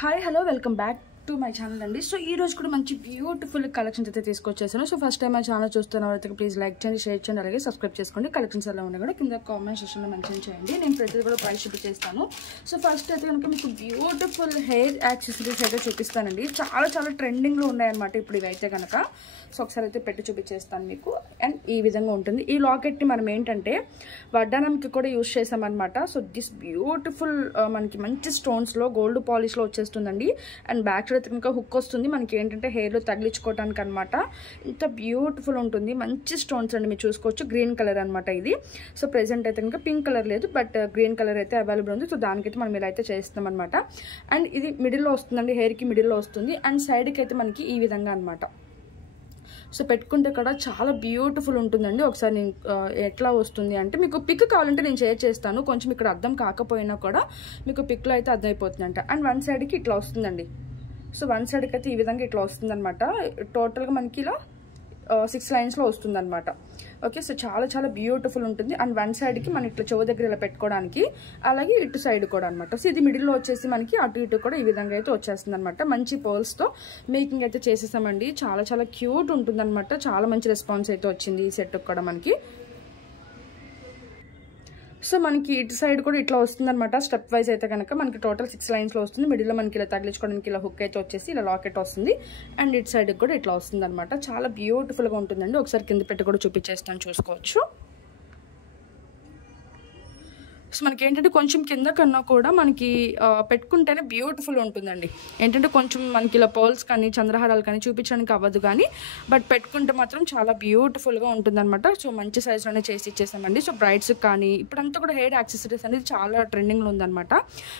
Hi hello welcome back to my channel అండి. So ఈ రోజు కూడా మంచి బ్యూటిఫుల్ కలెక్షన్స్ అయితే తీసుకొచ్చేసాను. సో ఫస్ట్ టైం మా ఛానల్ చూస్తున్నవారైతే ప్లీజ్ లైక్ చేయండి, షేర్ చేయండి, అలాగే సబ్స్క్రైబ్ చేసుకోండి. కలెక్షన్స్ ఎలా ఉన్నాయి కూడా కింద కామెంట్ సెక్షన్లో మెన్షన్ చేయండి. నేను ప్రతిదీ కూడా ప్రైస్ చూపించేస్తాను. సో ఫస్ట్ అయితే కనుక మీకు బ్యూటిఫుల్ హెయిర్ యాక్సెసరీస్ అయితే చూపిస్తానండి. చాలా చాలా ట్రెండింగ్లో ఉన్నాయన్నమాట ఇప్పుడు ఇవైతే కనుక. సో ఒకసారి అయితే పెట్టి చూపించేస్తాను మీకు. అండ్ ఈ విధంగా ఉంటుంది. ఈ లాకెట్ని మనం ఏంటంటే వడ్డానంకి కూడా యూజ్ చేసామన్నమాట. సో దిస్ బ్యూటిఫుల్ మనకి మంచి స్టోన్స్లో గోల్డ్ పాలిష్లో వచ్చేస్తుందండి. అండ్ బ్యాక్ సైడ్ అయితే కనుక హుక్ వస్తుంది మనకి ఏంటంటే హెయిర్లో తగిలించుకోవడానికి అనమాట. ఇంత బ్యూటిఫుల్ ఉంటుంది. మంచి స్టోన్స్ అండి, మీరు చూసుకోవచ్చు. గ్రీన్ కలర్ అనమాట ఇది. సో ప్రెసెంట్ అయితే కనుక పింక్ కలర్ లేదు, బట్ గ్రీన్ కలర్ అయితే అవైలబుల్ ఉంది. సో దానికైతే మనం ఇలా అయితే చేస్తాం అనమాట. అండ్ ఇది మిడిల్లో వస్తుందండి, హెయిర్కి మిడిల్లో వస్తుంది. అండ్ సైడ్కి అయితే మనకి ఈ విధంగా అనమాట. సో పెట్టుకుంటే కూడా చాలా బ్యూటిఫుల్ ఉంటుందండి. ఒకసారి నేను ఎట్లా వస్తుంది అంటే మీకు పిక్ కావాలంటే నేను షేర్ చేస్తాను. కొంచెం ఇక్కడ అర్థం కాకపోయినా కూడా మీకు పిక్లో అయితే అర్థమైపోతుందంట. అండ్ వన్ సైడ్కి ఇట్లా వస్తుందండి. సో వన్ సైడ్కి అయితే ఈ విధంగా ఇట్లా వస్తుంది అనమాట. టోటల్గా మనకి ఇలా 6 లైన్స్లో వస్తుంది అనమాట. ఓకే, సో చాలా చాలా బ్యూటిఫుల్ ఉంటుంది. అండ్ వన్ సైడ్కి మనం ఇట్లా చెవు దగ్గర ఇలా పెట్టుకోవడానికి, అలాగే ఇటు సైడ్ కూడా అనమాట. సో ఇది మిడిల్లో వచ్చేసి మనకి అటు ఇటు కూడా ఈ విధంగా అయితే వచ్చేస్తుంది అనమాట. మంచి పర్ల్స్తో మేకింగ్ అయితే చేసేసామండి. చాలా చాలా క్యూట్ ఉంటుంది అనమాట. చాలా మంచి రెస్పాన్స్ అయితే వచ్చింది ఈ సెట్కి కూడా మనకి. సో మనకి ఇటు సైడ్ కూడా ఇట్లా వస్తుంది అనమాట. స్టెప్ వైజ్ అయితే కనుక మనకి టోటల్ 6 లైన్స్లో వస్తుంది. మిడిల్లో మనకి ఇలా తగిలించుకోవడానికి ఇలా హుక్ అయితే వచ్చేసి ఇలా లాకెట్ వస్తుంది. అండ్ ఇటు సైడ్ కూడా ఇట్లా వస్తుంది అనమాట. చాలా బ్యూటిఫుల్గా ఉంటుందండి. ఒకసారి కింద పెట్టి కూడా చూపించేస్తాను, చూసుకోవచ్చు. సో మనకి ఏంటంటే కొంచెం కింద కన్నా కూడా మనకి పెట్టుకుంటేనే బ్యూటిఫుల్ ఉంటుందండి. ఏంటంటే కొంచెం మనకి ఇలా పర్ల్స్ కానీ చంద్రహారాలు కానీ చూపించడానికి అవ్వదు కానీ, బట్ పెట్టుకుంటే మాత్రం చాలా బ్యూటిఫుల్గా ఉంటుందన్నమాట. సో మంచి సైజులోనే చేసి ఇచ్చేసామండి. సో బ్రైడ్స్కి కానీ ఇప్పుడంతా కూడా హెయిర్ యాక్సెసరీస్ అనేది చాలా ట్రెండింగ్లో ఉందన్నమాట.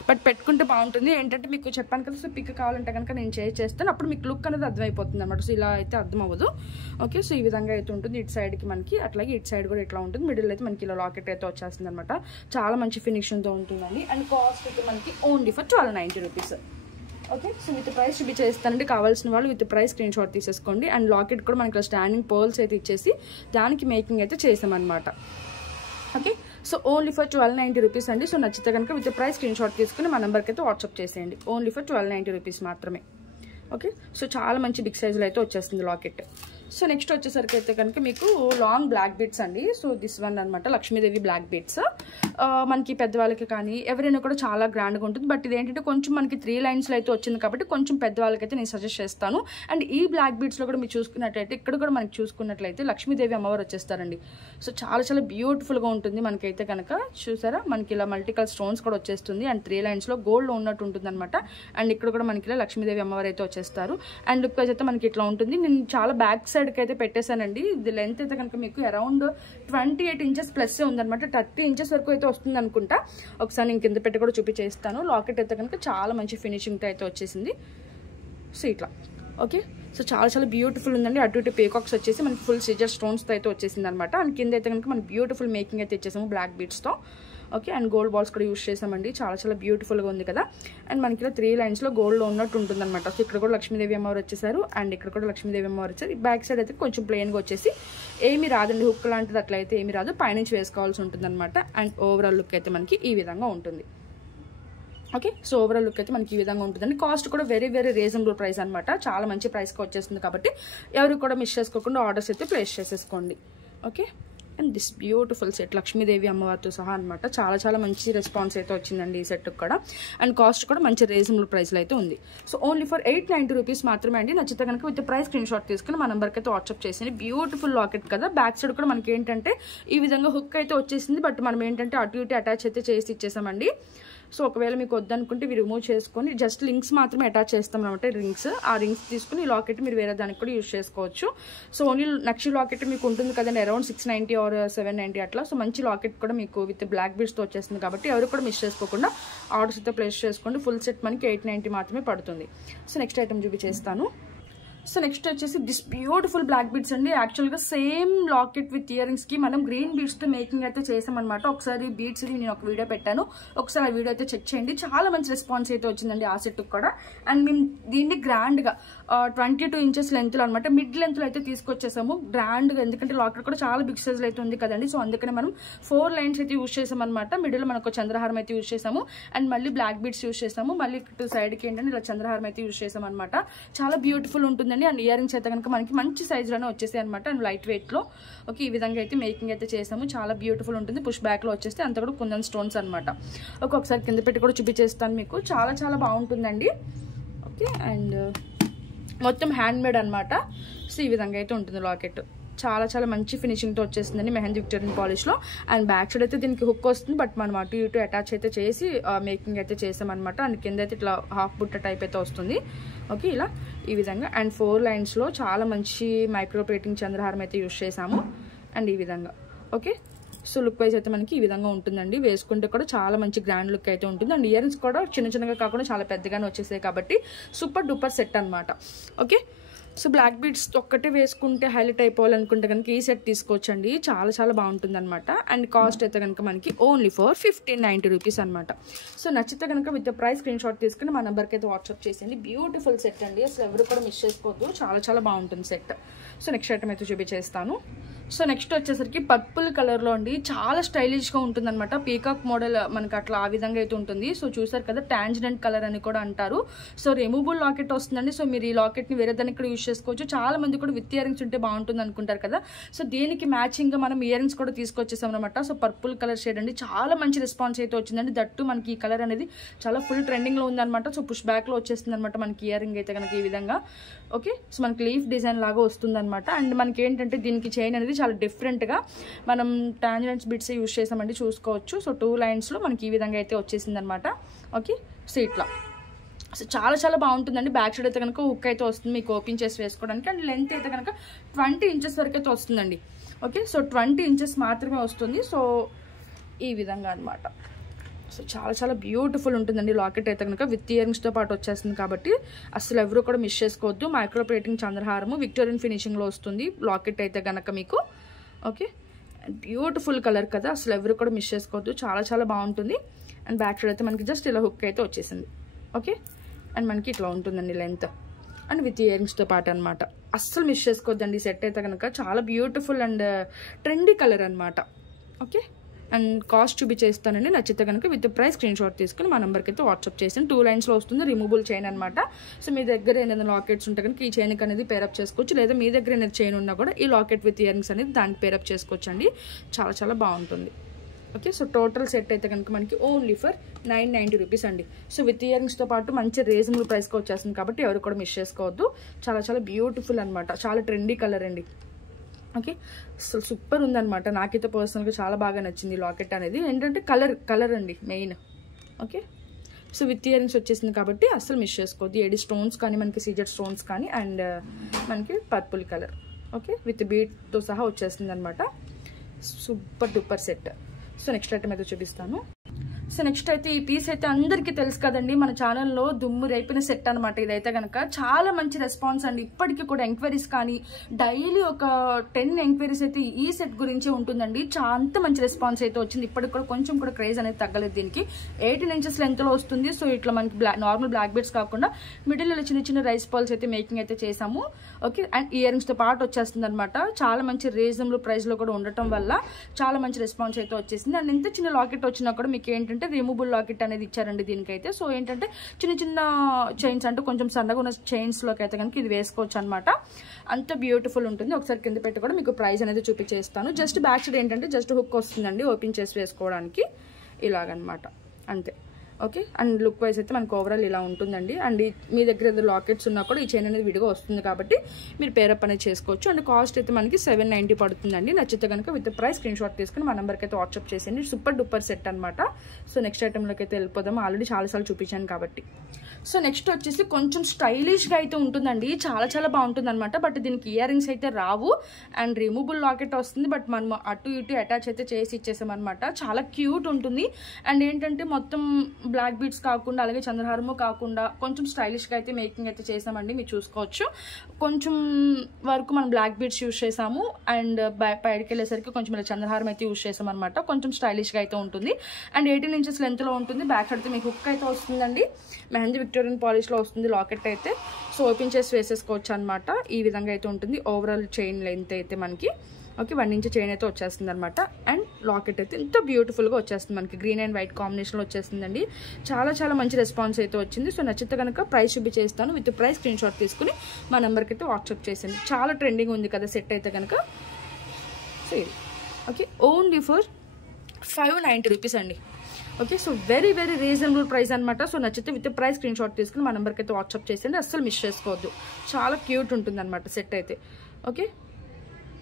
బట్ పెట్టుకుంటే బాగుంటుంది. ఏంటంటే మీకు చెప్పాను కదా, సో పిక్ కావాలంటే కనుక నేను చేస్తాను. అప్పుడు మీకు లుక్ అనేది అర్థమైపోతుంది అనమాట. సో ఇలా అయితే అర్థం అవ్వదు. ఓకే, సో ఈ విధంగా అయితే ఉంటుంది. ఇటు సైడ్కి మనకి అట్లాగే ఇటు సైడ్ కూడా ఇట్లా ఉంటుంది. మిడిల్ అయితే మనకి ఇలా లాకెట్ అయితే వచ్చేస్తుంది అనమాట. చాలా మంచి ఫినిషింగ్తో ఉంటుందండి. అండ్ కాస్ట్ అయితే మనకి only for 1290 rupees. Okay, so with price చూపించేస్తానండి. కావాల్సిన వాళ్ళు విత్ ప్రైస్ స్క్రీన్ షాట్ తీసేసుకోండి. అండ్ లాకెట్ కూడా మనకి స్టాండింగ్ పర్ల్స్ అయితే ఇచ్చేసి దానికి మేకింగ్ అయితే చేసామన్నమాట. Okay, so only for 1290 rupees అండి. సో నచ్చితే కనుక విత్ ప్రైస్ స్క్రీన్ షాట్ తీసుకుని మా నెంబర్కి అయితే వాట్సాప్ చేసేయండి. ఓన్లీ ఫర్ 1290 రూపీస్ మాత్రమే. ఓకే, సో చాలా మంచి బిగ్ సైజులో అయితే వచ్చేస్తుంది లాకెట్. సో నెక్స్ట్ వచ్చేసరికి అయితే కనుక మీకు లాంగ్ బ్లాక్ బీడ్స్ అండి. సో దిస్ వన్ అనమాట, లక్ష్మీదేవి బ్లాక్ బీడ్స్. మనకి పెద్దవాళ్ళకి కానీ ఎవరైనా కూడా చాలా గ్రాండ్గా ఉంటుంది. బట్ ఇది ఏంటంటే కొంచెం మనకి 3 లైన్స్లో అయితే వచ్చింది కాబట్టి కొంచెం పెద్దవాళ్ళకి అయితే నేను సజెస్ట్ చేస్తాను. అండ్ ఈ బ్లాక్ బీడ్స్లో కూడా మీరు చూసుకున్నట్లయితే ఇక్కడ కూడా మనకి చూసుకున్నట్లయితే లక్ష్మీదేవి అమ్మవారు వచ్చేస్తారండి. సో చాలా చాలా బ్యూటిఫుల్గా ఉంటుంది మనకైతే కనుక. చూసారా, మనకి ఇలా మల్టీ కలర్ స్టోన్స్ కూడా వచ్చేస్తుంది. అండ్ 3 లైన్స్లో గోల్డ్ ఉన్నట్టు ఉంటుంది అనమాట. అండ్ ఇక్కడ కూడా మనకి ఇలా లక్ష్మీదేవి అమ్మవారు అయితే వచ్చేస్తారు. అండ్ లుక్ అయితే మనకి ఇట్లా ఉంటుంది. నేను చాలా బ్యాక్ సైడ్కి అయితే పెట్టేశానండి. ఇది లెంత్ అయితే కనుక మీకు అరౌండ్ 28 ఇంచెస్ ప్లస్ ఉందనమాట. 30 ఇంచెస్ వరకు అయితే వస్తుంది అనుకుంటా. ఒకసారి నేను కింద పెట్టి కూడా చూపించేస్తాను. లాకెట్ అయితే కనుక చాలా మంచి ఫినిషింగ్తో అయితే వచ్చేసింది. సో ఇట్లా ఓకే, సో చాలా చాలా బ్యూటిఫుల్ ఉందండి. అటు ఇటు పీకాక్స్ వచ్చేసి మనకి ఫుల్ సిజర్ స్టోన్స్తో అయితే వచ్చేసింది అనమాట. అండ్ కింద అయితే కనుక మనకి బ్యూటిఫుల్ మేకింగ్ అయితే ఇచ్చేసాము బ్లాక్ బీడ్స్తో. ఓకే, అండ్ గోల్డ్ బాల్స్ కూడా యూజ్ చేసామండి. చాలా చాలా బ్యూటిఫుల్గా ఉంది కదా. అండ్ మనకి ఇలా 3 లైన్స్లో గోల్డ్లో ఉన్నట్టు ఉంటుంది అనమాట. సో ఇక్కడ కూడా లక్ష్మీదేవి అమ్మవారు వచ్చేసారు. అండ్ ఇక్కడ కూడా లక్ష్మీదేవి అమ్మవారు వచ్చారు. బ్యాక్ సైడ్ అయితే కొంచెం ప్లెయిన్గా వచ్చేసి ఏమీ రాదండి, హుక్ లాంటిది అట్లా అయితే ఏమీ రాదు, పైనుంచి వేసుకోవాల్సి ఉంటుంది అనమాట. అండ్ ఓవరాల్ లుక్ అయితే మనకి ఈ విధంగా ఉంటుంది. ఓకే, సో ఓవరాల్ లుక్ అయితే మనకి ఈ విధంగా ఉంటుందండి. కాస్ట్ కూడా వెరీ వెరీ రీజనబుల్ ప్రైస్ అనమాట. చాలా మంచి ప్రైస్కి వచ్చేస్తుంది కాబట్టి ఎవరు కూడా మిస్ చేసుకోకుండా ఆర్డర్స్ అయితే ప్లేస్ చేసేసుకోండి. Okay, and this beautiful set Lakshmidevi అమ్మవారితో సహా అనమాట. చాలా చాలా మంచి రెస్పాన్స్ అయితే వచ్చిందండి ఈ సెట్కి కూడా. అండ్ కాస్ట్ కూడా మంచి రీజనబుల్ ప్రైస్లో అయితే ఉంది. సో ఓన్లీ ఫర్ 890 రూపీస్ మాత్రమే అండి. నచ్చితే కనుక విత్ ప్రైస్ స్క్రీన్ షాట్ తీసుకుని మా నెంబర్కి అయితే వాట్సాప్ చేసింది. బ్యూటిఫుల్ లాకెట్ కదా. బ్యాక్ సైడ్ కూడా మనకి ఏంటంటే ఈ విధంగా హుక్ అయితే వచ్చేసింది. బట్ మనం ఏంటంటే అటు ఇటు అటాచ్ అయితే చేసి ఇచ్చేసామండి. సో ఒకవేళ మీకు వద్దనుకుంటే ఇవి రిమూవ్ చేసుకొని జస్ట్ లింక్స్ మాత్రమే అటాచ్ చేస్తాం అనమాట. ఆ రింగ్స్ తీసుకుని ఈ లాకెట్ మీరు వేరే దానికి కూడా యూజ్ చేసుకోవచ్చు. సో ఓన్లీ నక్షి లాకెట్ మీకు ఉంటుంది కదండి, అరౌండ్ 690 ఆర్ 790 అట్లా. సో మంచి లాకెట్ కూడా మీకు విత్ బ్లాక్ బీడ్స్తో వచ్చేస్తుంది కాబట్టి ఎవరు కూడా మిస్ చేసుకోకుండా ఆర్డర్స్ అయితే ప్లేస్ చేసుకోండి. ఫుల్ సెట్ మనకి 890 మాత్రమే పడుతుంది. సో నెక్స్ట్ ఐటమ్ చూపించేస్తాను. సో నెక్స్ట్ వచ్చేసి దిస్ బ్యూటిఫుల్ బ్లాక్ బీడ్స్ అండి. యాక్చువల్గా సేమ్ లాకెట్ విత్ ఇయర్ రింగ్స్కి మనం గ్రీన్ బీడ్స్తో మేకింగ్ అయితే చేసామనమాట. ఒకసారి బీడ్స్ నేను ఒక వీడియో పెట్టాను, ఒకసారి ఆ వీడియో అయితే చెక్ చేయండి. చాలా మంచి రెస్పాన్స్ అయితే వచ్చిందండి ఆ సెట్కి కూడా. అండ్ మేము దీన్ని గ్రాండ్గా 22 ఇంచెస్ లెంత్లో అనమాట, మిడ్ లెంత్లో అయితే తీసుకొచ్చేసాము గ్రాండ్గా. ఎందుకంటే లాకెట్ కూడా చాలా బిగ్ సైజ్లో అయితే ఉంది కదండి. సో అందుకనే మనం 4 లైన్స్ అయితే యూజ్ చేసాం అనమాట. మిడిల్లో మనకు చంద్రహారం అయితే యూజ్ చేసాము, అండ్ మళ్ళీ బ్లాక్ బీడ్స్ యూజ్ చేసాము. మళ్ళీ ఇటు సైడ్కి ఏంటంటే ఇలా చంద్రహారం అయితే యూజ్ చేసాం అనమాట. చాలా బ్యూటిఫుల్ ఉంటుందండి. అండ్ ఇయర్ రింగ్స్ అయితే కనుక మనకి మంచి సైజులోనే వచ్చేసాయి అనమాట, అండ్ లైట్ వెయిట్లో. ఓకే, ఈ విధంగా అయితే మేకింగ్ అయితే చేసాము. చాలా బ్యూటిఫుల్ ఉంటుంది. పుష్ బ్యాక్లో వచ్చేస్తే అంతా కూడా కుందన్ స్టోన్స్ అనమాట. ఒక్కొక్కసారి కింద పెట్టి కూడా చూపించేస్తాను మీకు. చాలా చాలా బాగుంటుందండి. ఓకే, అండ్ మొత్తం హ్యాండ్ మేడ్ అనమాట. సో ఈ విధంగా అయితే ఉంటుంది లాకెట్. చాలా చాలా మంచి ఫినిషింగ్తో వచ్చేసిందండి మెహందీ విక్టోరియన్ పాలిష్లో. అండ్ బ్యాక్ సైడ్ అయితే దీనికి హుక్ వస్తుంది, బట్ మనం అటు ఇటు అటాచ్ అయితే చేసి మేకింగ్ అయితే చేసామన్నమాట. అండ్ కింద అయితే ఇట్లా హాఫ్ బుట్ట టైప్ అయితే వస్తుంది. ఓకే, ఇలా ఈ విధంగా. అండ్ 4 లైన్స్లో చాలా మంచి మైక్రో ప్లేటింగ్ చంద్రహారం అయితే యూజ్ చేసాము. అండ్ ఈ విధంగా. ఓకే, సో లుక్ వైజ్ అయితే మనకి ఈ విధంగా ఉంటుందండి. వేసుకుంటే కూడా చాలా మంచి గ్రాండ్ లుక్ అయితే ఉంటుంది. అండ్ ఇయర్ రింగ్స్ కూడా చిన్న చిన్నగా కాకుండా చాలా పెద్దగానే వచ్చేసాయి కాబట్టి సూపర్ డూపర్ సెట్ అనమాట. ఓకే, సో బ్లాక్ బీడ్స్ ఒక్కటే వేసుకుంటే హైలైట్ అయిపోవాలనుకుంటే కనుక ఈ సెట్ తీసుకోవచ్చండి. చాలా చాలా బాగుంటుంది అనమాట. అండ్ కాస్ట్ అయితే కనుక మనకి ఓన్లీ ఫర్ 1590 రూపీస్ అనమాట. సో నచ్చితే కనుక విత్ ప్రైస్ స్క్రీన్ షాట్ తీసుకుని మా నెంబర్కి అయితే వాట్సాప్ చేసేయండి. బ్యూటిఫుల్ సెట్ అండి, అసలు ఎవరు కూడా మిస్ చేసుకోవద్దు. చాలా చాలా బాగుంటుంది సెట్. సో నెక్స్ట్ ఐటమ్ అయితే చూపించేస్తాను. సో నెక్స్ట్ వచ్చేసరికి పర్పుల్ కలర్లో అండి. చాలా స్టైలిష్గా ఉంటుంది అనమాట. పీకాక్ మోడల్ మనకి అట్లా ఆ విధంగా అయితే ఉంటుంది. సో చూసారు కదా, టాంజెంట్ కలర్ అని కూడా అంటారు. సో రిమూవబుల్ లాకెట్ వస్తుందండి. సో మీరు ఈ లాకెట్ని వేరే దానికి కూడా యూజ్ చేసుకోవచ్చు. చాలా మంది కూడా విత్ ఇయర్ రింగ్స్ ఉంటే బాగుంటుంది అనుకుంటారు కదా. సో దీనికి మ్యాచింగ్గా మనం ఇయర్ రింగ్స్ కూడా తీసుకొచ్చేసాం అనమాట. సో పర్పుల్ కలర్ షేడ్ అండి. చాలా మంచి రెస్పాన్స్ అయితే వచ్చిందండి. దట్టు మనకి ఈ కలర్ అనేది చాలా ఫుల్ ట్రెండింగ్లో ఉందన్నమాట. సో పుష్ బ్యాక్లో వచ్చేస్తుంది అనమాట మనకి ఇయర్ రింగ్ అయితే కనుక ఈ విధంగా. ఓకే, సో మనకి లీఫ్ డిజైన్ లాగా వస్తుంది అనమాట. అండ్ మనకి ఏంటంటే దీనికి చైన్ అనేది చాలా డిఫరెంట్గా మనం టాంజెంట్స్ బిట్స్ యూజ్ చేసామండి, చూసుకోవచ్చు. సో 2 లైన్స్లో మనకి ఈ విధంగా అయితే వచ్చేసింది అనమాట. ఓకే, సో ఇట్లా సో చాలా చాలా బాగుంటుందండి. బ్యాక్ సైడ్ అయితే కనుక హుక్ అయితే వస్తుంది మీకు ఓపెన్ చేసి వేసుకోవడానికి. అండ్ లెంత్ అయితే కనుక 20 ఇంచెస్ వరకు అయితే వస్తుందండి. ఓకే, సో 20 ఇంచెస్ మాత్రమే వస్తుంది. సో ఈ విధంగా అనమాట. సో చాలా చాలా బ్యూటిఫుల్ ఉంటుందండి లాకెట్ అయితే కనుక విత్ ఇయర్ రింగ్స్తో పాటు వచ్చేస్తుంది కాబట్టి అసలు ఎవరు కూడా మిస్ చేసుకోవద్దు. మైక్రో ప్లేటింగ్ చంద్రహారము విక్టోరియన్ ఫినిషింగ్లో వస్తుంది లాకెట్ అయితే కనుక మీకు. ఓకే, బ్యూటిఫుల్ కలర్ కదా, అసలు ఎవరు కూడా మిస్ చేసుకోవద్దు. చాలా చాలా బాగుంటుంది. అండ్ బ్యాక్ సైడ్ అయితే మనకి జస్ట్ ఇలా హుక్ అయితే వచ్చేసింది. ఓకే, అండ్ మనకి ఇట్లా ఉంటుందండి లెంత్, అండ్ విత్ ఇయర్ రింగ్స్తో పాటు అనమాట. అస్సలు మిస్ చేసుకోవద్దండి సెట్ అయితే కనుక. చాలా బ్యూటిఫుల్ అండ్ ట్రెండీ కలర్ అనమాట. ఓకే, అండ్ కాస్ట్ చూపించేస్తానండి. నచ్చితే కనుక విత్ ప్రైస్ స్క్రీన్ షాట్ తీసుకుని మా నెంబర్కి అయితే వాట్సాప్ చేసాను. 2 లైన్స్లో వస్తుంది. రిమూవబుల్ చైన్ అనమాట. సో మీ దగ్గర ఏదైనా లాకెట్స్ ఉంటే కనుక ఈ చైన్కి అనేది పేరప్ చేసుకోవచ్చు, లేదా మీ దగ్గర ఏదైనా చైన్ ఉన్నా కూడా ఈ లాకెట్ విత్ ఇయర్ రింగ్స్ అనేది దానికి పేరప్ చేసుకోవచ్చు అండి. చాలా చాలా బాగుంటుంది. ఓకే, సో టోటల్ సెట్ అయితే కనుక మనకి ఓన్లీ ఫర్ 990 రూపీస్ అండి. సో విత్ ఇయర్ రింగ్స్తో పాటు మంచి రీజనబుల్ ప్రైస్కి వచ్చేస్తుంది కాబట్టి ఎవరు కూడా మిస్ చేసుకోవద్దు. చాలా చాలా బ్యూటిఫుల్ అనమాట. చాలా ట్రెండీ కలర్ అండి. ఓకే, సో సూపర్ ఉందన్నమాట. నాకైతే పర్సనల్గా చాలా బాగా నచ్చింది లాకెట్ అనేది. ఏంటంటే కలర్ అండి main. Okay, so with ear rings వచ్చేసింది కాబట్టి అస్సలు మిస్ చేసుకోవద్దు. ఏడి స్టోన్స్ కానీ మనకి సీజెడ్ స్టోన్స్ కానీ, అండ్ మనకి పర్పుల్ కలర్. ఓకే, విత్ బీట్తో సహా వచ్చేస్తుంది అనమాట. Super duper set. So next item అయితే చూపిస్తాను. సో నెక్స్ట్ అయితే ఈ పీస్ అయితే అందరికీ తెలుసు కదండి, మన ఛానల్లో దుమ్ము రేపిన సెట్ అనమాట. ఇదైతే కనుక చాలా మంచి రెస్పాన్స్ అండి. ఇప్పటికీ కూడా ఎంక్వైరీస్ కానీ డైలీ ఒక 10 ఎంక్వైరీస్ అయితే ఈ సెట్ గురించే ఉంటుందండి. అంత మంచి రెస్పాన్స్ అయితే వచ్చింది. ఇప్పటికి కూడా కొంచెం కూడా క్రేజ్ అనేది తగ్గలేదు దీనికి. 18 ఇంచెస్ లెంత్లో వస్తుంది. సో ఇట్లా మనకి నార్మల్ బ్లాక్ బీడ్స్ కాకుండా మిడిల్ చిన్న చిన్న రైస్ బాల్స్ అయితే మేకింగ్ అయితే చేసాము. ఓకే, అండ్ ఇయర్ రింగ్స్తో పాటు వచ్చేస్తుంది అనమాట. చాలా మంచి రీజనబుల్ ప్రైస్లో కూడా ఉండటం వల్ల చాలా మంచి రెస్పాన్స్ అయితే వచ్చేసింది. అండ్ ఇంత చిన్న లాకెట్ వచ్చినా కూడా మీకు ఏంటంటే రిమూవబుల్ లాకెట్ అనేది ఇచ్చారండి దీనికైతే. సో ఏంటంటే చిన్న చిన్న చైన్స్ అంటే కొంచెం సన్నగా ఉన్న చైన్స్లోకి అయితే కనుక ఇది వేసుకోవచ్చు అనమాట. అంత బ్యూటిఫుల్ ఉంటుంది. ఒకసారి కింద పెట్టి కూడా మీకు ప్రైస్ అనేది చూపించేస్తాను. జస్ట్ బ్యాక్ సైడ్ ఏంటంటే జస్ట్ హుక్ వస్తుందండి ఓపెన్ చేసి వేసుకోవడానికి ఇలాగనమాట, అంతే. ఓకే, అండ్ లుక్ వైజ్ అయితే మనకు ఓవరాల్ ఇలా ఉంటుందండి. అండ్ మీ దగ్గర ఏదో లాకెట్స్ ఉన్నా కూడా ఈ చైన్ అనేది విడిగా వస్తుంది కాబట్టి మీరు పేరప్ అనేది చేసుకోవచ్చు. అండ్ కాస్ట్ అయితే మనకి 790 పడుతుందండి. నచ్చితే కనుక విత్ ప్రైస్ స్క్రీన్ షాట్ తీసుకుని మా నెంబర్కి అయితే వాట్సాప్ చేసేయండి. సూపర్ డూపర్ సెట్ అనమాట. సో నెక్స్ట్ ఐటెంలోకి అయితే వెళ్ళిపోదాము. ఆల్రెడీ చాలాసార్లు చూపించాను కాబట్టి. సో నెక్స్ట్ వచ్చేసి కొంచెం స్టైలిష్గా అయితే ఉంటుందండి. చాలా చాలా బాగుంటుంది అనమాట. బట్ దీనికి ఇయర్ రింగ్స్ అయితే రావు అండ్ రిమూవబుల్ లాకెట్ వస్తుంది. బట్ మనం అటు ఇటు అటాచ్ అయితే చేసి ఇచ్చేసామన్నమాట. చాలా క్యూట్ ఉంటుంది. అండ్ ఏంటంటే మొత్తం బ్లాక్ బీడ్స్ కాకుండా అలాగే చంద్రహారము కాకుండా కొంచెం స్టైలిష్గా అయితే మేకింగ్ అయితే చేసామండి. మీరు చూసుకోవచ్చు కొంచెం వరకు మనం బ్లాక్ బీడ్స్ యూజ్ చేసాము అండ్ బయటకి వెళ్ళేసరికి కొంచెం ఇలా చంద్రహారం అయితే యూజ్ చేసాం అనమాట. కొంచెం స్టైలిష్గా అయితే ఉంటుంది అండ్ 18 ఇంచెస్ లెంత్లో ఉంటుంది. బ్యాక్ సైడ్ అయితే మీకు హుక్ అయితే వస్తుందండి. మెహందీ విక్టోరియన్ పాలిష్లో వస్తుంది లాకెట్ అయితే. సో ఓపెన్ చేసి వేసేసుకోవచ్చు అనమాట. ఈ విధంగా అయితే ఉంటుంది. ఓవరాల్ చైన్ లెంత్ అయితే మనకి ఓకే 1 ఇంచ్ చైన్ అయితే వచ్చేస్తుంది అనమాట. అండ్ లాకెట్ అయితే ఎంత బ్యూటిఫుల్గా వచ్చేస్తుంది మనకి. గ్రీన్ అండ్ వైట్ కాంబినేషన్లో వచ్చేస్తుందండి. చాలా చాలా మంచి రెస్పాన్స్ అయితే వచ్చింది. సో నచ్చితే కనుక ప్రైస్ చూపించేస్తాను. విత్ ప్రైస్ స్క్రీన్ షాట్ తీసుకుని మా నెంబర్కి అయితే వాట్సాప్ చేసింది. చాలా ట్రెండింగ్ ఉంది కదా సెట్ అయితే కనుక. సో ఇది ఓకే ఓన్లీ ఫర్ 590 రూపీస్ అండి. Okay so very very reasonable price అనమాట. సో నచ్చితే విత్ ప్రైస్ స్క్రీన్ షాట్ తీసుకుని మా నెంబర్కి అయితే వాట్సాప్ చేసేయండి. అస్సలు మిస్ చేసుకోవద్దు. చాలా క్యూట్ ఉంటుంది అనమాట సెట్ అయితే. Okay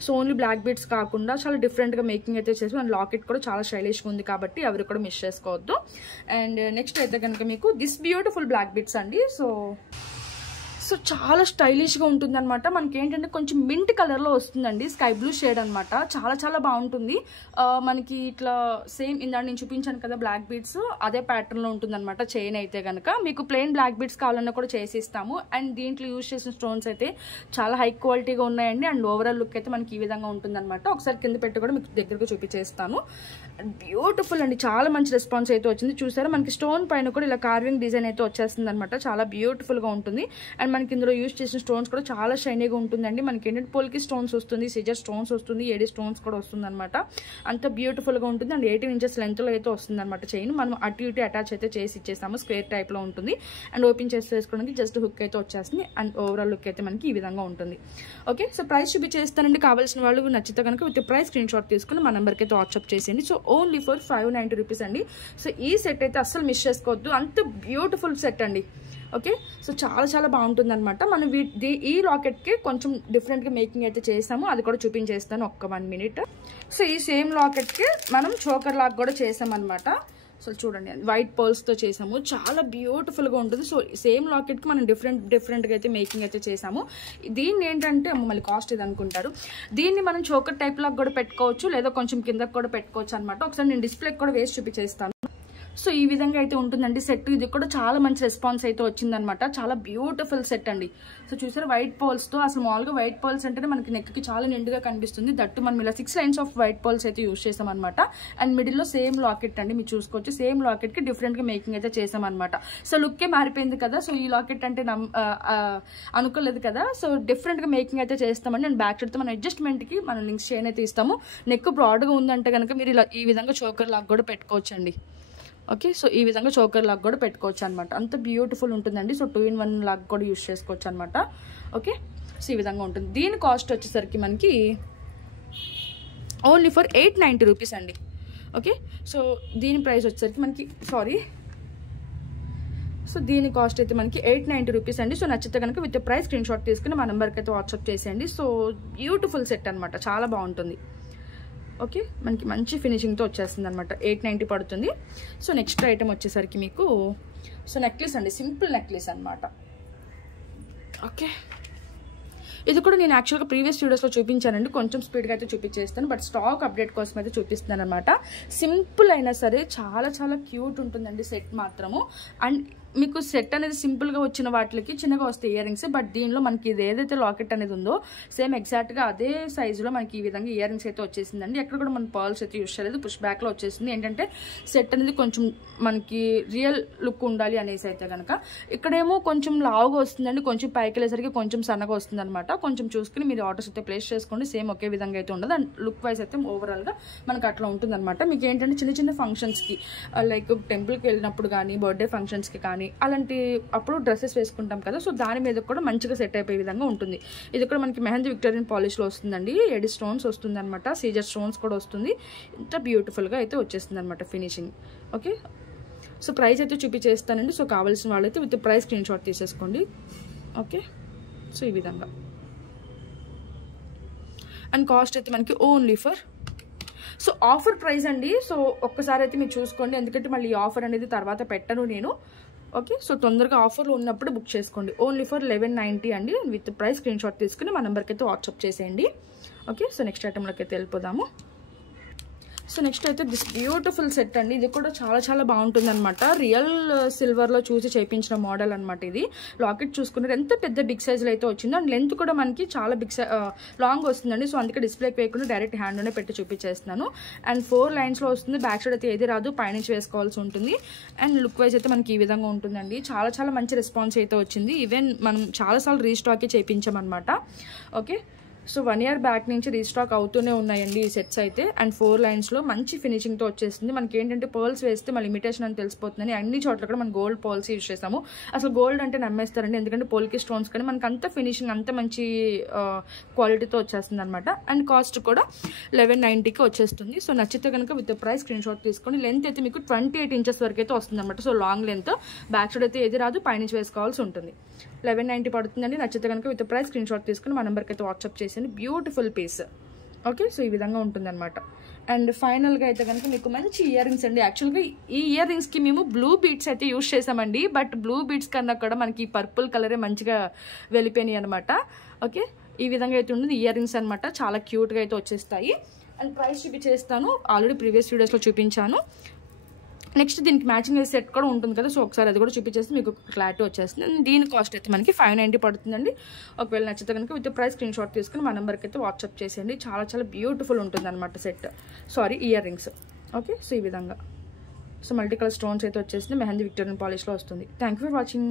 so only black beads కాకుండా చాలా డిఫరెంట్గా మేకింగ్ అయితే చేసి అండ్ లాకెట్ కూడా చాలా స్టైలిష్గా ఉంది కాబట్టి ఎవరు కూడా మిస్ చేసుకోవద్దు. అండ్ నెక్స్ట్ అయితే కనుక మీకు దిస్ బ్యూటిఫుల్ బ్లాక్ బీడ్స్ అండి. సో చాలా స్టైలిష్గా ఉంటుంది అనమాట. మనకి ఏంటంటే కొంచెం మింట్ కలర్లో వస్తుందండి. స్కై బ్లూ షేడ్ అనమాట. చాలా చాలా బాగుంటుంది. మనకి ఇట్లా సేమ్ ఇందాక నేను చూపించాను కదా బ్లాక్ బీడ్స్ అదే ప్యాటర్న్లో ఉంటుంది అనమాట. చైన్ అయితే కనుక మీకు ప్లెయిన్ బ్లాక్ బీడ్స్ కావాలన్నా కూడా చేసి ఇస్తాము. అండ్ దీంట్లో యూజ్ చేసిన స్టోన్స్ అయితే చాలా హై క్వాలిటీగా ఉన్నాయండి. అండ్ ఓవరాల్ లుక్ అయితే మనకి ఈ విధంగా ఉంటుంది అనమాట. ఒకసారి కింద పెట్టి కూడా మీకు దగ్గరగా చూపించేస్తాను. బ్యూటిఫుల్ అండి. చాలా మంచి రెస్పాన్స్ అయితే వచ్చింది. చూసారా మనకి స్టోన్ పైన కూడా ఇలా కార్వింగ్ డిజైన్ అయితే వచ్చేస్తుంది అనమాట. చాలా బ్యూటిఫుల్గా ఉంటుంది. అండ్ మనకి ఇందులో యూజ్ చేసిన స్టోన్స్ కూడా చాలా షైనీగా ఉంటుందండి. మనకి ఏంటంటే పోల్కి స్టోన్స్ వస్తుంది, సిజర్ స్టోన్స్ వస్తుంది, ఏడి స్టోన్స్ కూడా వస్తుంది అనమాట. అంత బ్యూటిఫుల్గా ఉంటుంది. అండ్ 18 ఇంచెస్ లెంత్లో అయితే వస్తుంది అనమాట చైన్. మనం అటు ఇటు అటాచ్ అయితే చేసి ఇచ్చేస్తాము. స్క్వేర్ టైప్లో ఉంటుంది. అండ్ ఓపెన్ చేసి వేసుకోవడానికి జస్ట్ హుక్ అయితే వచ్చేస్తుంది. అండ్ ఓవరాల్ లుక్ అయితే మనకి ఈ విధంగా ఉంటుంది. ఓకే సో ప్రైస్ చూపించేస్తానండి. కావాల్సిన వాళ్ళు నచ్చితే కనుక విత్ ప్రైస్ స్క్రీన్ షాట్ తీసుకుని మా నెంబర్కి అయితే వాట్సాప్ చేసేయండి. సో ఓన్లీ ఫర్ 590 రూపీస్ అండి. సో ఈ సెట్ అయితే అస్సలు మిస్ చేసుకోవద్దు. అంత బ్యూటిఫుల్ సెట్ అండి. ఓకే సో చాలా చాలా బాగుంటుంది అనమాట. మనం ఈ లాకెట్కి కొంచెం డిఫరెంట్గా మేకింగ్ అయితే చేసాము. అది కూడా చూపించేస్తాను ఒక్క 1 మినిట్. సో ఈ సేమ్ లాకెట్కి మనం చోకర్ లాక్ కూడా చేసామన్నమాట. సో చూడండి వైట్ పర్ల్స్తో చేసాము. చాలా బ్యూటిఫుల్గా ఉంటుంది. సో సేమ్ లాకెట్కి మనం డిఫరెంట్గా అయితే మేకింగ్ అయితే చేసాము. దీన్ని ఏంటంటే మళ్ళీ కాస్ట్ ఇది అనుకుంటారు. దీన్ని మనం చోకర్ టైప్ లాగా కూడా పెట్టుకోవచ్చు లేదా కొంచెం కిందకి కూడా పెట్టుకోవచ్చు అనమాట. ఒకసారి నేను డిస్ప్లేకి కూడా వేసి చూపించేస్తాను. సో ఈ విధంగా అయితే ఉంటుందండి సెట్. ఇది కూడా చాలా మంచి రెస్పాన్స్ అయితే వచ్చిందనమాట. చాలా బ్యూటిఫుల్ సెట్ అండి. సో చూసారు వైట్ పర్ల్స్తో. అసలు మామూలుగా వైట్ పర్ల్స్ అంటేనే మనకి నెక్కి చాలా నిండుగా కనిపిస్తుంది. దట్టు మనం ఇలా 6 లైన్స్ ఆఫ్ వైట్ పర్ల్స్ అయితే యూజ్ చేసామన్నమాట. అండ్ మిడిల్లో సేమ్ లాకెట్ అండి. మీరు చూసుకోవచ్చు సేమ్ లాకెట్కి డిఫరెంట్గా మేకింగ్ అయితే చేసామన్నమాట. సో లుక్కే మారిపోయింది కదా. సో ఈ లాకెట్ అంటే అనుకోలేదు కదా. సో డిఫరెంట్గా మేకింగ్ అయితే చేస్తామండి. అండ్ బ్యాక్ సైడ్తో మనం అడ్జస్ట్మెంట్కి మనం లింక్స్ చైన్ అయితే ఇస్తాము. నెక్ బ్రాడ్గా ఉందంటే కనుక మీరు ఇలా ఈ విధంగా చోకర్ లాగా కూడా పెట్టుకోవచ్చు అండి. ఓకే సో ఈ విధంగా చోకర్ లాగా కూడా పెట్టుకోవచ్చు అనమాట. అంత బ్యూటిఫుల్ ఉంటుందండి. సో 2-in-1 లాగా కూడా యూజ్ చేసుకోవచ్చు అనమాట. ఓకే సో ఈ విధంగా ఉంటుంది. దీని కాస్ట్ వచ్చేసరికి మనకి ఓన్లీ ఫర్ 890 రూపీస్ అండి. ఓకే సో దీని ప్రైస్ వచ్చేసరికి మనకి సో దీని కాస్ట్ అయితే మనకి 890 రూపీస్ అండి. సో నచ్చితే కనుక విత్ ప్రైస్ స్క్రీన్ షాట్ తీసుకుని మా నెంబర్కి అయితే వాట్సాప్ చేసేయండి. సో బ్యూటిఫుల్ సెట్ అనమాట. చాలా బాగుంటుంది. ఓకే మనకి మంచి ఫినిషింగ్తో వచ్చేస్తుంది అనమాట. 890 పడుతుంది. సో నెక్స్ట్ ఐటమ్ వచ్చేసరికి మీకు సో నెక్లెస్ అండి. సింపుల్ నెక్లెస్ అనమాట. ఓకే ఇది కూడా నేను యాక్చువల్గా ప్రీవియస్ వీడియోస్లో చూపించానండి. కొంచెం స్పీడ్గా అయితే చూపించేస్తాను. బట్ స్టాక్ అప్డేట్ కోసం అయితే చూపిస్తున్నాను అనమాట. సింపుల్ అయినా సరే చాలా చాలా క్యూట్ ఉంటుందండి సెట్ మాత్రము. అండ్ మీకు సెట్ అనేది సింపుల్గా వచ్చిన వాటికి చిన్నగా వస్తాయి ఇయర్ రింగ్స్. బట్ దీనిలో మనకి ఇది ఏదైతే లాకెట్ అనేది ఉందో సేమ్ ఎగ్జాక్ట్గా అదే సైజులో మనకి ఈ విధంగా ఇయర్ రింగ్స్ అయితే వచ్చేసిందండి. ఎక్కడ కూడా మన పర్ల్స్ అయితే యూస్ చేయలేదు. పుష్ బ్యాక్లో వచ్చేసింది. ఏంటంటే సెట్ అనేది కొంచెం మనకి రియల్ లుక్ ఉండాలి అనేసి అయితే కనుక ఇక్కడేమో కొంచెం లావుగా వస్తుందండి. కొంచెం పైకి వెళ్ళేసరికి కొంచెం సన్నగా వస్తుంది అనమాట. కొంచెం చూసుకుని మీరు ఆర్డర్స్ అయితే ప్లేస్ చేసుకోండి. సేమ్ ఒకే విధంగా అయితే ఉండదు. అండ్ లుక్ వైజ్ అయితే ఓవరాల్గా మనకు అట్లా ఉంటుంది అనమాట. మీకు ఏంటంటే చిన్న చిన్న ఫంక్షన్స్కి లైక్ టెంపుల్కి వెళ్ళినప్పుడు కానీ బర్త్డే ఫంక్షన్స్కి కానీ అలాంటి అప్పుడు డ్రెస్సెస్ వేసుకుంటాం కదా. సో దాని మీద కూడా మంచిగా సెట్ అయిపోయే విధంగా ఉంటుంది. ఇది కూడా మనకి మెహందీ విక్టోరియన్ పాలిష్లో వస్తుందండి. 8 స్టోన్స్ వస్తుంది అనమాట. సీజర్ స్టోన్స్ కూడా వస్తుంది. ఇంత బ్యూటిఫుల్గా అయితే వచ్చేస్తుంది అనమాట ఫినిషింగ్. ఓకే సో ప్రైస్ అయితే చూపించేస్తానండి. సో కావాల్సిన వాళ్ళైతే విత్ ప్రైస్ స్క్రీన్ షాట్ తీసేసుకోండి. ఓకే సో ఈ విధంగా అండ్ కాస్ట్ అయితే మనకి only for so offer price అండి. సో ఒక్కసారి అయితే మీరు చూసుకోండి. ఎందుకంటే మళ్ళీ ఈ ఆఫర్ అనేది తర్వాత పెట్టను నేను. ఓకే సో తొందరగా ఆఫర్లో ఉన్నప్పుడు బుక్ చేసుకోండి. ఓన్లీ ఫర్ 1190 అండి. విత్ ప్రైస్ స్క్రీన్ షాట్ తీసుకుని మా నెంబర్కి అయితే వాట్సాప్ చేసేయండి. ఓకే సో నెక్స్ట్ ఐటెంలోకి అయితే వెళ్ళిపోదాము. సో నెక్స్ట్ అయితే దిస్ బ్యూటిఫుల్ సెట్ అండి. ఇది కూడా చాలా చాలా బాగుంటుంది అనమాట. రియల్ సిల్వర్లో చూసి చేయించిన మోడల్ అనమాట. ఇది లాకెట్ చూసుకున్నారు ఎంత పెద్ద బిగ్ సైజ్లో అయితే వచ్చిందో, అండ్ లెంత్ కూడా మనకి చాలా లాంగ్ వస్తుందండి. సో అందుకే డిస్ప్లేకి వేయకుండా డైరెక్ట్ హ్యాండ్లోనే పెట్టి చూపించేస్తున్నాను. అండ్ 4 లైన్స్లో వస్తుంది. బ్యాక్ సైడ్ అయితే ఏది రాదు, పైనుంచి వేసుకోవాల్సి ఉంటుంది. అండ్ లుక్ వైజ్ అయితే మనకి ఈ విధంగా ఉంటుందండి. చాలా చాలా మంచి రెస్పాన్స్ అయితే వచ్చింది. ఈవెన్ మనం చాలాసార్లు రీస్టాకే చేయించామన్నమాట. ఓకే, సో 1 year బ్యాక్ నుంచి రీస్టాక్ అవుతూనే ఉన్నాయండి ఈ సెట్స్ అయితే. అండ్ 4 లైన్స్లో మంచి ఫినిషింగ్తో వచ్చేస్తుంది. మనకి ఏంటంటే పర్ల్స్ వేస్తే మళ్ళీ ఇమిటేషన్ అని తెలిసిపోతుందని అన్ని చోట్ల కూడా మనం గోల్డ్ పర్ల్స్ యూజ్ చేస్తాము. అసలు గోల్డ్ అంటే నమ్మేస్తారండి, ఎందుకంటే పోల్కి స్టోన్స్ కానీ మనకు అంత ఫినిషింగ్ అంత మంచి క్వాలిటీతో వచ్చేస్తుంది అనమాట. అండ్ కాస్ట్ కూడా 1190కి వచ్చేస్తుంది. సో నచ్చితే కనుక విత్ ప్రైస్ స్క్రీన్ షాట్ తీసుకొని, లెంత్ అయితే మీకు 28 inches వరకు అయితే వస్తుంది అనమాట. So long length, back side అయితే ఏది రాదు, పైనుంచి వేసుకోవాల్సి ఉంటుంది. 1190 పడుతుందండి. నచ్చితే కనుక విత్ ప్రైస్ స్క్రీన్ షాట్ తీసుకుని మా నెంబర్కి అయితే వాట్సాప్ చేసేయండి. Beautiful piece. ఓకే, సో ఈ విధంగా ఉంటుంది అనమాట. అండ్ ఫైనల్గా అయితే కనుక మీకు మంచి ఇయర్ రింగ్స్ అండి. యాక్చువల్గా ఈ ఇయర్ రింగ్స్కి మేము బ్లూ బీడ్స్ అయితే యూజ్ చేసామండి. బట్ బ్లూ బీడ్స్ కన్నా కూడా మనకి ఈ పర్పుల్ కలరే మంచిగా వెళ్ళిపోయినాయి అనమాట. ఓకే, ఈ విధంగా అయితే ఉంటుంది ఇయర్ రింగ్స్ అనమాట. చాలా క్యూట్గా అయితే వచ్చేస్తాయి. అండ్ ప్రైస్ చూపించేస్తాను, ఆల్రెడీ ప్రీవియస్ వీడియోస్లో చూపించాను. నెక్స్ట్ దీనికి మ్యాచింగ్ సెట్ కూడా ఉంటుంది కదా, సో ఒకసారి అది కూడా చూపించేస్తే మీకు క్లారిటీ వచ్చేస్తుంది. దీని కాస్ట్ అయితే మనకి 590 పడుతుందండి. ఒకవేళ నచ్చితే కనుక విత్ ప్రైస్ స్క్రీన్ షాట్ తీసుకుని మా నెంబర్కి అయితే వాట్సాప్ చేసేయండి. చాలా చాలా బ్యూటిఫుల్ ఉంటుంది అనమాట set, ear rings. Okay, so ఈ విధంగా. సో మల్టీ కలర్ స్టోన్స్ అయితే వచ్చేసింది. మెహందీ విక్టోరియన్ పాలిష్లో వస్తుంది. Thank you for watching.